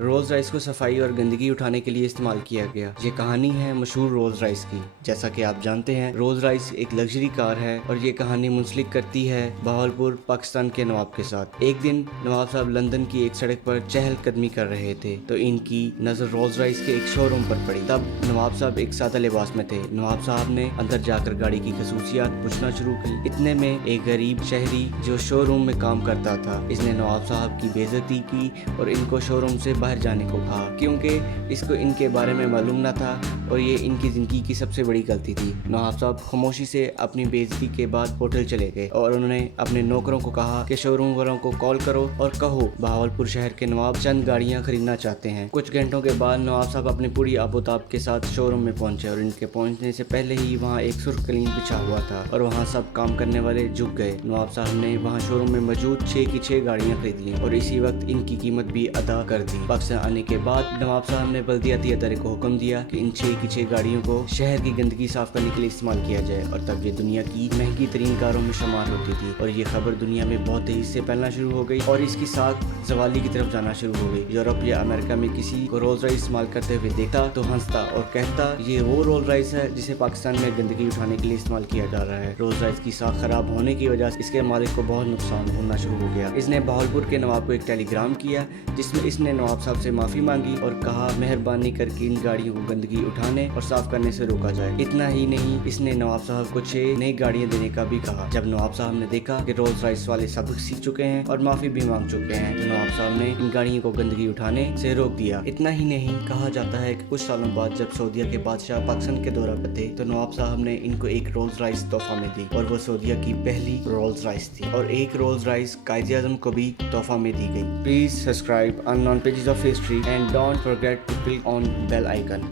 Rolls Royce کو صفائی اور گندگی اٹھانے کے لیے استعمال کیا گیا۔ یہ کہانی ہے مشہور رولز رائس کی۔ جیسا کہ آپ جانتے ہیں رولز رائس ایک لگژری کار ہے اور یہ کہانی منسلک کرتی ہے بہاولپور پاکستان کے نواب کے ساتھ۔ ایک دن نواب صاحب لندن کی ایک سڑک پر چہل قدمی کر رہے تھے تو ان کی نظر رولز رائس کے ایک شو روم پر پڑی۔ تب نواب صاحب ایک سادہ لباس میں تھے۔ نواب صاحب نے اندر جا کر گاڑی کی خصوصیات پوچھنا شروع کی۔ اتنے میں ایک غریب شہری جو شو روم میں کام کرتا تھا اس نے نواب صاحب کی بے عزتی کی اور ان کو شو روم سے باہر جانے کو کہا کیونکہ اس کو ان کے بارے میں معلوم نہ تھا اور یہ ان کی زندگی کی سب سے بڑی غلطی تھی۔ نواب صاحب خاموشی سے اپنی بے عزتی کے بعد ہوٹل چلے گئے اور انہوں نے اپنے نوکروں کو کہا کہ شو روم والوں کو کال کرو اور کہو بہاولپور شہر کے نواب چند گاڑیاں خریدنا چاہتے ہیں۔ کچھ گھنٹوں کے بعد نواب صاحب اپنی پوری آبوتاب کے ساتھ شو روم میں پہنچے اور ان کے پہنچنے سے پہلے ہی وہاں ایک سرخ قالین بچھا ہوا تھا اور وہاں سب کام کرنے والے جھک گئے۔ نواب صاحب نے وہاں شو روم میں موجود 6 کی 6 گاڑیاں خرید لیں اور اسی وقت ان کی قیمت بھی ادا کر دی۔ پاکستان آنے کے بعد نواب صاحب نے بلدیاتی ادارے کو حکم دیا کہ ان 6 کی 6 گاڑیوں کو شہر کی گندگی صاف کرنے کے لیے استعمال کیا جائے اور تب یہ دنیا کی مہنگی ترین کاروں میں شمار ہوتی تھی اور یہ خبر دنیا میں بہت تیزی سے پھیلنا شروع ہو گئی اور اس کی ساکھ زوالی کی طرف جانا شروع ہو گئی۔ یورپ یا امریکہ میں کسی کو رولز رائس استعمال کرتے ہوئے دیکھتا تو ہنستا اور کہتا یہ وہ رولز رائس ہے جسے پاکستان میں گندگی اٹھانے کے لیے استعمال کیا جا رہا ہے۔ رولز رائس کی ساکھ خراب ہونے کی وجہ سے اس کے مالک کو بہت نقصان ہونا شروع ہو گیا۔ اس نے بہاولپور کے نواب کو ایک ٹیلی گرام کیا جس میں اس نے نواب صاحب سے معافی مانگی اور کہا مہربانی کر کے ان گاڑیوں کو گندگی اٹھانے اور صاف کرنے سے روکا جائے۔ اتنا ہی نہیں اس نے نواب صاحب کو 6 نئی گاڑیاں دینے کا بھی کہا۔ جب نواب صاحب نے دیکھا کہ رولز رائس والے سبق سیکھ چکے ہیں اور معافی بھی مانگ چکے ہیں تو نواب صاحب نے ان گاڑیوں کو گندگی اٹھانے سے روک دیا۔ اتنا ہی نہیں کہا جاتا ہے کہ کچھ سالوں بعد جب سعودیہ کے بادشاہ پاکستان کے دورہ پر تھے تو نواب صاحب نے ان کو ایک رولز رائس تحفہ میں دی اور وہ سعودیہ کی پہلی رولز رائس تھی اور ایک رولز رائس قائد اعظم کو بھی تحفہ میں دی گئی۔ Please subscribe Unknown Pages of History and don't forget to click on bell icon.